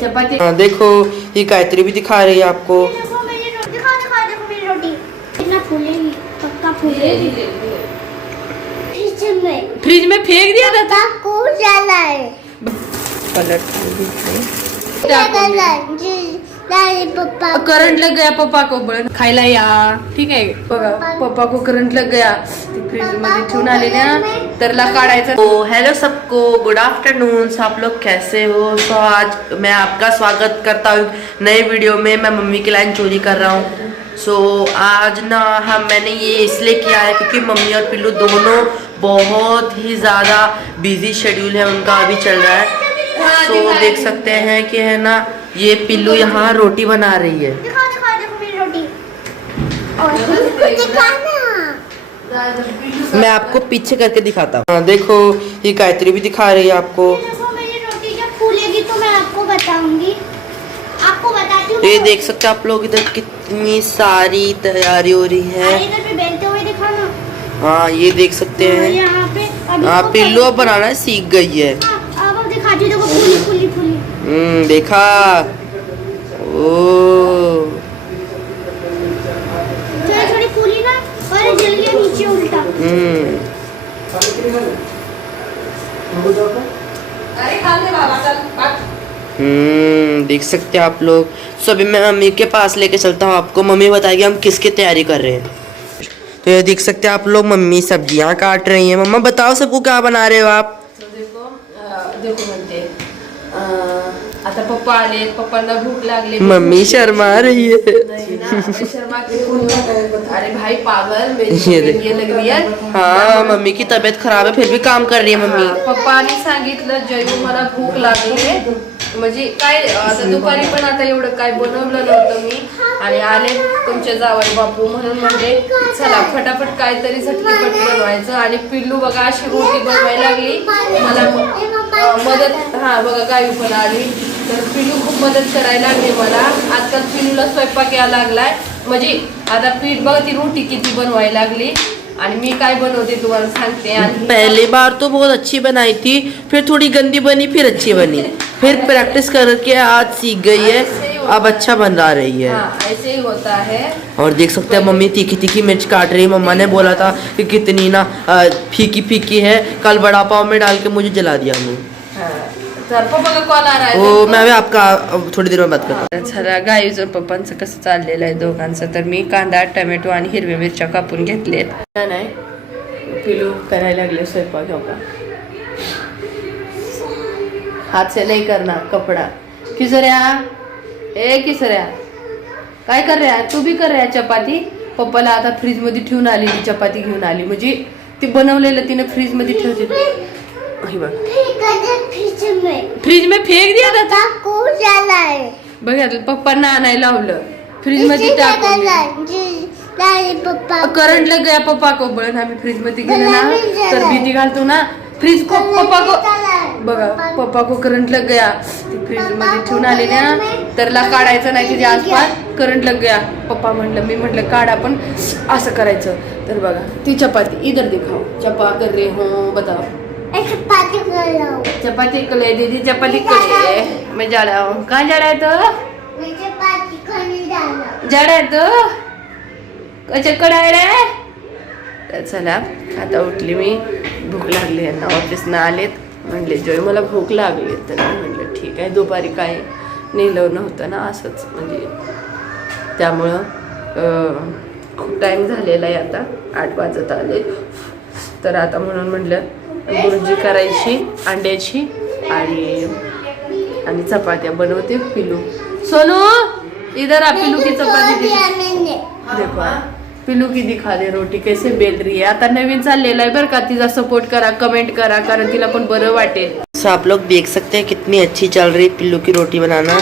चपाती। हाँ देखो ये गायत्री भी दिखा रही है आपको। देखो मेरी रोटी दिखा दिखा देखो मेरी रोटी। कितना फूलेगी पक्का फूलेगी। फ्रिज में। फ्रिज में फेंक दिया था। पक्का को जाला है। पलट जाला है जी नहीं पप्पा करंट लग गया पप्पा को। बळ खायला या। ठीक आहे बघा पप्पा को करंट लग गया। ते फ्रीजमध्ये ठेवून आले ना तरला काढायचं तो हेलो सबको गुड आफ्टरनून आप लोग कैसे हो? सो आज मैं आपका स्वागत करता हूँ नए वीडियो में। मैं मम्मी की लाइन चोरी कर रहा हूँ। सो आज ना हम मैंने ये इसलिए किया है क्योंकि मम्मी और पिल्लू दोनों बहुत ही ज़्यादा बिज़ी शेड्यूल है उनका अभी चल रहा है। सो देख सकते हैं कि है ना ये पिल्लू यहाँ रोटी बना रही है। दिखा दिखा देखो मेरी रोटी। और दिखाना मैं आपको पीछे करके दिखाता हूँ। हाँ, देखो ये गायत्री भी दिखा रही है आपको। देखो मेरी रोटी जब फूलेगी तो मैं आपको बताऊँगी आपको बताती हूँ ये देख सकते हैं आप लोग इधर कितनी सारी तैयारी हो रही है। इधर पे बेलते हुए दिखाना। हाँ ये देख सकते और हैं। यहाँ पे हाँ तो पिल्लू बनाना सीख गई है। हाँ, अब अब दिखाती हूँ देखो फूली फूली फूली हम्म देखा ओ थोड़ी थोड़ी फूली ना और ये जल गया नीचे उल्टा हम्म अरे खा ले बाबा चल बात हम्म देख सकते हैं आप लोग। सो अभी मैं मम्मी के पास लेके चलता हूँ आपको। मम्मी बताएगी हम किसकी तैयारी कर रहे हैं। तो ये देख सकते हैं आप लोग मम्मी सब्ज़ियाँ काट रही हैं। मम्मा बताओ सबको क्या बना रहे हो आप? तो देखो देखो म्हणते आता पप्पा आले पप्पांना भूक लागली। मम्मी शर्मा रही है। नहीं ना, मैं शर्मा के अरे भाई पागल मेरी ये देख। लग रही है। हाँ मम्मी की तबीयत खराब है फिर भी काम कर रही है मम्मी। पप्पानी सांगितलं जयू मला भूक लागली आहे म्हणजे काय आता दुपारी पण आता एवढं काय बनवलं नव्हतं मी. आणि आले तुमचे जावई बापू म्हणून म्हणजे चला फटाफट काहीतरी झटकीपट बनवायचं. आणि पिल्लू बघा अशी रोटी बनवायला लागली. मला मदत हा बघा गावी पण आली. तर पिल्लू खूप मदत करायला लागली मला. आजकाल पिल्लूला स्वयंपाक यायला लागलाय. म्हणजे आता पीठ बघा ती रोटी किती बनवायला लागली. आणि मी काय बनवते तुम्हाला सांगते आणि पहली बार तो बहुत अच्छी बनाई थी फिर थोड़ी गंदी बनी फिर अच्छी बनी। फिर प्रैक्टिस करके आज सीख गई है अब अच्छा बना रही है। हाँ ऐसे ही होता है। और देख सकते हैं मम्मी तीखी तीखी मिर्च काट रही है। मम्मा ने बोला था कि कितनी ना फीकी फीकी है कल बड़ा पाव में डाल के मुझे जला दिया मुँह हाँ, तर पप्पा का कॉल आ रहा ओ मैं भी आपका थोड़ी देर में बात करता चला गाईचं पप्पांचं कसं चाललेलं आहे दोघांचं? तर मी कांदा टमॅटो आणि हिरव्या मिरच्या कापून घेतलेत. नाही पिलू करायला लागले स्वयंपाक हो का? हात से नाही करणार कपडा. किसऱ्या? ए किसऱ्या. काय कर रहा तू बी कर रहा चपाती? पप्पाला आता फ्रीजमध्ये ठेवून आली चपाती घेऊन आली. म्हणजे ती बनवलेलं तिने फ्रीजमध्ये फ्रिज में फ्रीज में फेक दिया था है बघा पप्पांना आणायला लावलं. फ्रीजमध्ये करंट लग गया पप्पा को बळण आम्ही फ्रीजमध्ये गेलो ना तर भीती घालतो ना. फ्रीज को पप्पा को बघा पप्पा को करंट लग गया. ती फ्रीजमध्ये ठेवून आले ना तरला काढायचं नाही तिच्या आसपास. करंट लग गया. पप्पा म्हणलं मी म्हटलं काढ आपण असं करायचं. तर बघा ती चपाती. इधर दिखाओ. चपा कर रे हो बताओ. चपाती कर रहा हूँ चपाती को ले दीदी चपाती को ले। मैं जा रहा हूँ। कहाँ जा रहा है तो? जा रहा है। तो? चक्कर आहे रे तर चला आता उठली मी भूक लागली यांना ऑफिसनं आलेत. म्हणले जय मला भूक लागली तर म्हटलं ठीक आहे दुपारी काय नेलं नव्हतं ना असंच. म्हणजे त्यामुळं खूप टाईम झालेला आहे आता. आठ वाजत आले. तर आता म्हणून म्हटलं बुर्जी करायची अंड्याची आणि आणि चपात्या. बनवते पिलू. सोनू इधर आ पिलू की चपाती दिखा. पिलू की दिखा दे रोटी कैसे बेल रही है. आता नवीन चाललेला आहे बरं का तिचा सपोर्ट करा कमेंट करा कारण तिला पण बरं वाटेल. सो आप लोग देख सकते हैं कितनी अच्छी चल रही है पिल्लू की रोटी बनाना.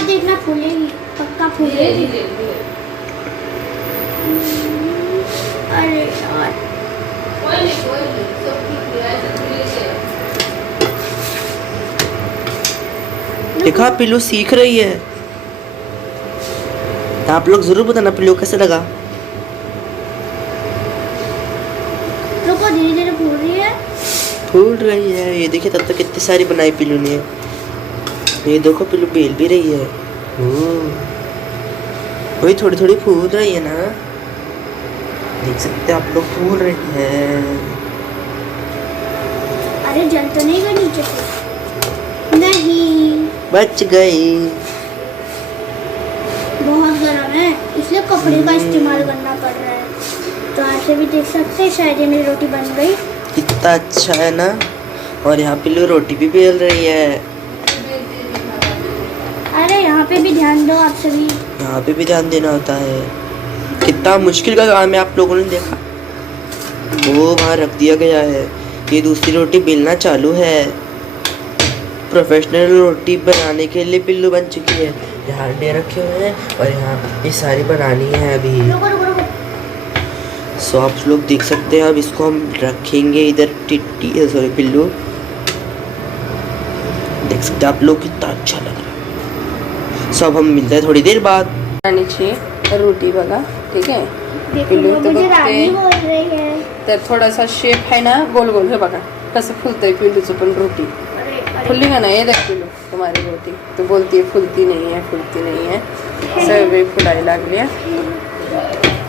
देखा पिल्लू सीख रही है? तो आप लोग ज़रूर बताना पिल्लू कैसे लगा। रुको धीरे धीरे फूल रही है। फूल रही है ये देखिए तब तक कितनी सारी बनाई पिल्लू ने। ये देखो पिल्लू बेल भी रही है। हम्म। वही थोड़ी थोड़ी फूल रही है ना। देख सकते आप लोग फूल रही है। अरे जल तो नहीं गई नीचे नहीं। बच गई। बहुत गर्म है इसलिए कपड़े का इस्तेमाल करना पड़ रहा है। तो ऐसे भी देख सकते हैं शायद ये मेरी रोटी बन गई। कितना अच्छा है ना? और यहाँ पिल्लू रोटी भी बेल रही है। अरे यहाँ पे भी ध्यान दो आप सभी। यहाँ पे भी ध्यान देना होता है। कितना मुश्किल का काम है आप लोगों ने देखा। वो वहाँ रख दिया गया है। ये दूसरी रोटी बेलना चालू है। प्रोफेशनल रोटी बनाने के लिए पिल्लू बन चुकी है। यहाँ अंडे रखे हुए हैं और यहाँ ये सारी बनानी है अभी। सो आप लोग देख सकते हैं अब इसको हम रखेंगे इधर टिट्टी सॉरी पिल्लू। देख सकते हैं आप लोग कितना अच्छा लग रहा है। सो अब हम मिलते हैं थोड़ी देर बाद। रोटी बघा ठीक देखो पिल्लू तर बघते. बोल रही है। तर थोडासा शेप आहे ना गोल गोल हे बघा। कसं फुलतंय पिल्लूचं पण रोटी। अरे अरे फुलली का नाही देख। पिल्लू तुम्हारी रोटी तू बोलती है फुलती नहीं है फुलती नहीं है। सगळी फुलायला लागली आहे.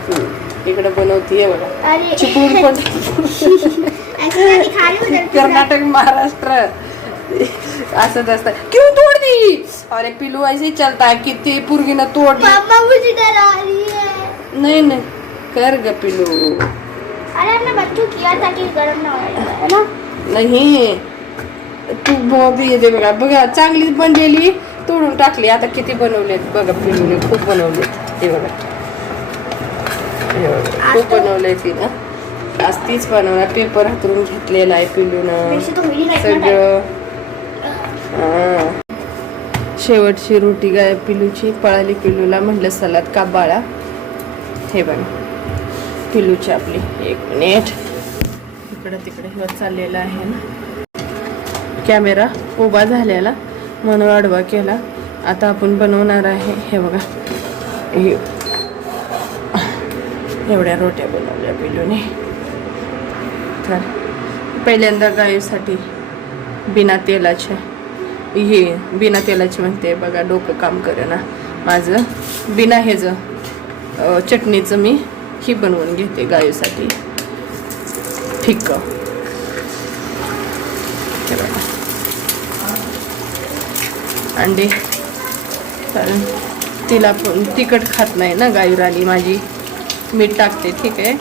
हम्म. इकडे बनवतीये बघा। अरे। चिपळूण पण। ऐसे मैं दिखा रही हूँ इधर पूरा। कर्नाटक महाराष्ट्र। असंच असतं क्यों तोड़ दी अरे पिल्लू ऐसे ही चलता है किती पुरगीनं तोडली पापा मुझे डरा रही है। नाही नाही। कर ग पिल्लू अरे हमने बच्चों किया था कि गर्म ना हो जाए, है ना? नाही। तू बघ हे दे बघा. बघा चांगली बनलेली. तोडून टाकली. आता किती बनवलेत? बघा पिल्लूने खूप बनवलेत. ते बघा. खूप बनवलंय तिनं. आज तीच बनवणार. पेपर हातरून घेतलेला आहे में सगळं. शेवटची रोटी गाय पिलूची पळाली पिलूला. म्हटलं सलाद का बाळा? हे बघा. पिलूची आपली एक मिनिट इकडं तिकडे हे चाललेलं आहे ना. कॅमेरा उभा झालेला म्हणून आडवा केला. आता आपण बनवणार आहे हे बघा. हे एवढ्या रोट्या बनवल्या पिलूने. तर पहिल्यांदा गायीसाठी बिना तेलाच्या हे बिना तेलाची म्हणते बघा डोकं काम ना माझं बिना ह्याचं चटणीचं मी ही बनवून घेते गायीसाठी. ठीक. बघा. अंडे. कारण तिला पण तिखट खात नाही ना गाई माझी. मीठ टाकते ठीक आहे.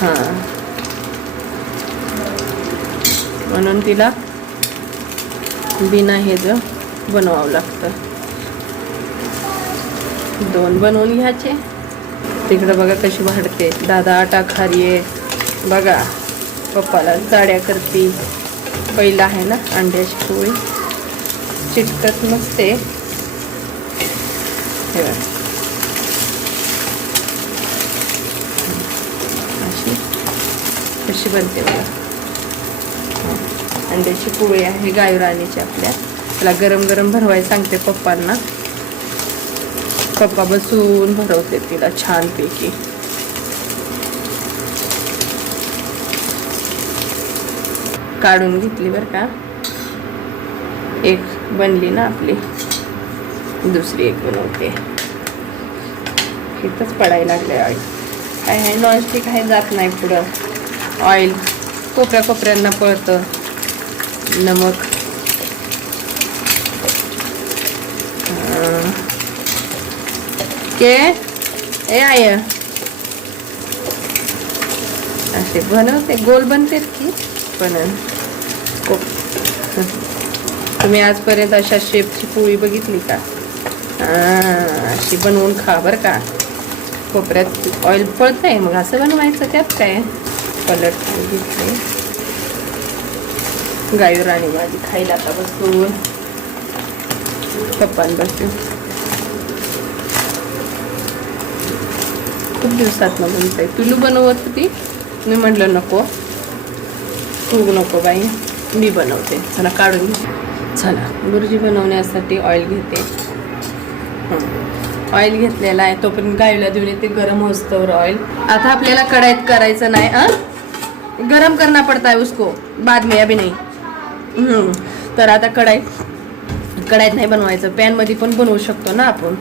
हां. म्हणून तिला बिना हेच बनवावं लागतं. दोन बनवून घ्यायचे. तिकडं बघा कशी वाढते दादा आटा खारी आहे बघा पप्पाला जाड्या करते. पहिला आहे ना अंड्याची पोळी. चिटकत नसते. हे अशी. कशी बनते बघा. अंड्याची पोळी आहे गायराणीची आपल्या. त्याला गरम गरम भरवायला सांगते पप्पांना. पप्पा बसून भरवते तिला छानपैकी. काढून घेतली बरं का. एक बनली ना आपली. दुसरी एक बनवते. इथंच पडायला लागले ऑइल काय आहे? नॉनस्टिक आहे जात नाही पुढं. ऑइल कोपऱ्या कोपऱ्यांना पळतं. नमक. के? ए आय. असे बनवते. गोल बनते की? पण कोप तुम्ही आजपर्यंत अशा शेपची पोळी बघितली का? अशी बनवून खा बरं का. कोपऱ्यात ऑइल पळत नाही मग असं बनवायचं त्यात काय? पलट घेतले. गायूर आणि माझी खायला आता बसून. पप्पांपासून खूप दिवसात न आहे पिलू बनवत होती. मी म्हटलं नको. तू नको बाई मी बनवते. चला काढून घे. चला. बुर्जी बनवण्यासाठी ऑइल घेते. ऑइल घेतलेला आहे तोपर्यंत गायला देऊन येते गरम होस्तवर ऑइल आता आपल्याला कढाईत करायचं नाही आ गरम करना पड़ता है उसको. बाद में अभी नाही. तर आता कढाई कढाईत नाही बनवायचं. पॅनमध्ये पण बनवू शकतो ना आपण.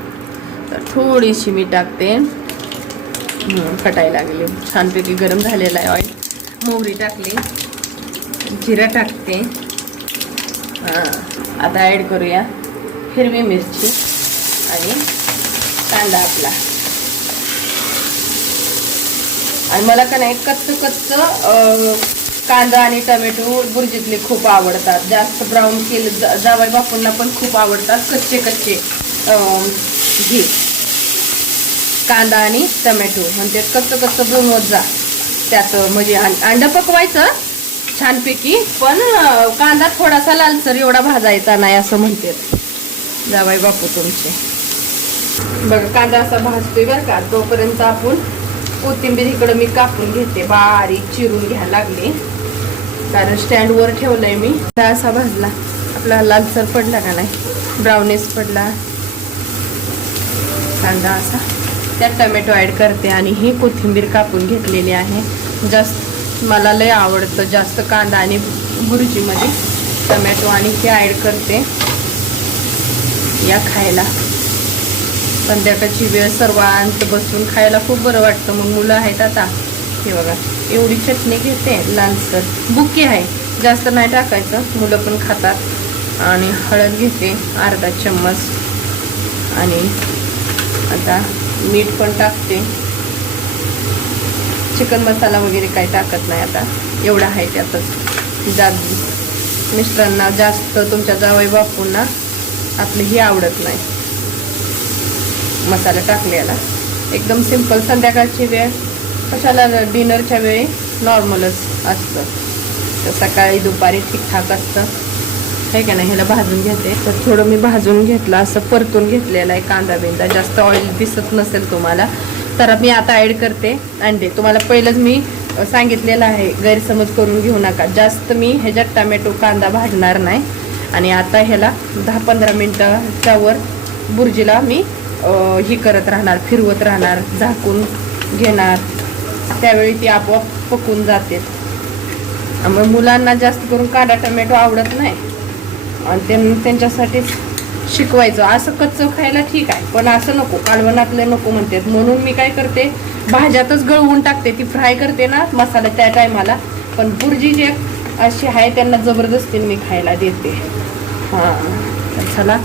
तर थोडीशी मी टाकते. हम्म, लागली. छानपैकी गरम झालेला आहे ऑइल मोहरी टाकली. जिरा टाकते. आता ॲड करूया हिरवी मिरची आणि कांदा आपला. आणि मला का नाही कच्च कच्च कांदा आणि टोमॅटो बुर्जीतले खूप आवडतात. जास्त ब्राऊन केलं जा- जावई बापूंना पण खूप आवडतात. कच्चे कच्चे अं, घे. कांदा आणि टमॅटो. म्हणजे कच्चं कच्चं बनवत जा. त्यात म्हणजे अंडं पकवायचं. छानपैकी पण कांदा थोडासा लालसर एवढा भाजायचा नाही असं म्हणते जावाई बापू तुमचे. बघा कांदा असा भाजतोय बरं का. तोपर्यंत आपण कोथिंबीर इकडं मी कापून घेते. बारीक चिरून घ्यायला लागले. कारण स्टँडवर ठेवलंय मी. असा भाजला. आपला लालसर पडला का नाही? ब्राउनेस पडला. कांदा असा. त्यात टमॅटो ॲड करते आणि ही कोथिंबीर कापून घेतलेली आहे. जास्त मला लय आवडतं. जास्त कांदा आणि बुर्जीमध्ये टमॅटो आणि हे ॲड करते. या खायला. संध्याकाळची वेळ सर्वांत बसून खायला खूप बरं वाटतं. मग मुलं आहेत आता. हे बघा. एवढी चटणी घेते. लालसर बुके आहे. जास्त नाही टाकायचं. मुलं पण खातात. आणि हळद घेते. अर्धा चम्मच. आणि आता मीठ पण टाकते. चिकन मसाला वगैरे काही टाकत नाही आता. एवढा आहे त्यातच. जा मिस्टरांना जास्त तुमच्या जावई बापूंना आपली ही आवडत नाही. मसाला टाकलेला. एकदम सिंपल संध्याकाळची वेळ. कशाला डिनरच्या वेळी? नॉर्मलच असतं. तर सकाळी दुपारी ठीकठाक असतं. आहे का नाही? ह्याला भाजून घेते. तर थोडं मी भाजून घेतलं. असं परतून घेतलेलं आहे कांदा बिंदा जास्त ऑइल दिसत नसेल तुम्हाला. तर मी आता ॲड करते. अंडे. तुम्हाला पहिलंच मी सांगितलेलं आहे गैरसमज करून घेऊ नका. जास्त मी ह्याच्यात टमॅटो कांदा भाजणार नाही. आणि आता ह्याला दहा पंधरा मिनटाच्या वर बुर्जीला मी ही करत राहणार फिरवत राहणार झाकून घेणार. त्यावेळी ती आपोआप पकून जाते. त्यामुळे मुलांना जास्त करून कांदा टमॅटो आवडत नाही. आणि त्यांच्यासाठीच शिकवायचं. असं कच्चं खायला ठीक आहे पण असं नको. कालवणातलं नको म्हणतात. म्हणून मी काय करते भाज्यातच गळवून टाकते. ती फ्राय करते ना मसाला त्या टायमाला. पण बुर्जी जे अशी आहे त्यांना जबरदस्तीने मी खायला देते. हां. तर चला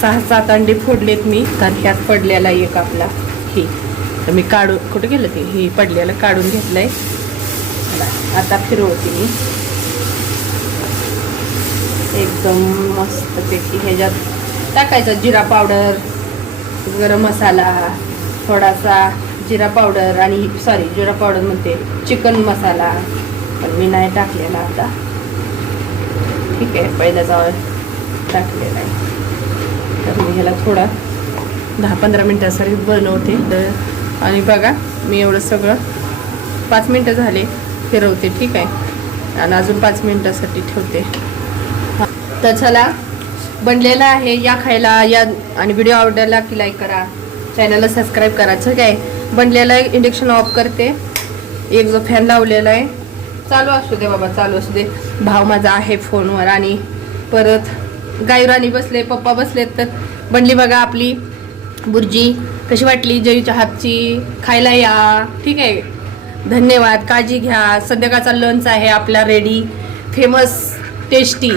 सहा सात अंडे फोडलेत मी तर ह्यात पडलेला एक आपला. ही. तर मी काढून कुठं गेलं ते? ही पडलेलं काढून घेतलंय. चला आता फिरवते मी. एकदम मस्तपैकी ह्याच्यात टाकायचा जिरा पावडर गरम मसाला थोडासा जिरा पावडर आणि सॉरी जिरा पावडर म्हणते चिकन मसाला पण मी नाही टाकलेला आता. ठीक आहे पहिला जावळ टाकलेला आहे. तर मी ह्याला थोडा दहा पंधरा मिनटासाठी बनवते. तर आणि बघा मी एवढं सगळं पाच मिनटं झाले फिरवते ठीक आहे. आणि अजून पाच मिनटासाठी ठेवते. तर चला बनलेला आहे. या खायला या आणि व्हिडिओ आवडला की लाईक करा. चॅनलला सबस्क्राईब करा. काय? आहे बनलेला आहे. इंडक्शन ऑफ करते. एक जो फॅन लावलेला आहे. चालू असू दे बाबा चालू असू दे. भाव माझा आहे फोनवर. आणि परत गायराणी बसले पप्पा बसलेत तर बनली बघा आपली बुर्जी. कशी वाटली? जयूच्या हातची. खायला या. ठीक आहे. धन्यवाद. काळजी घ्या. संध्याकाळचा लंच आहे आपला रेडी फेमस टेस्टी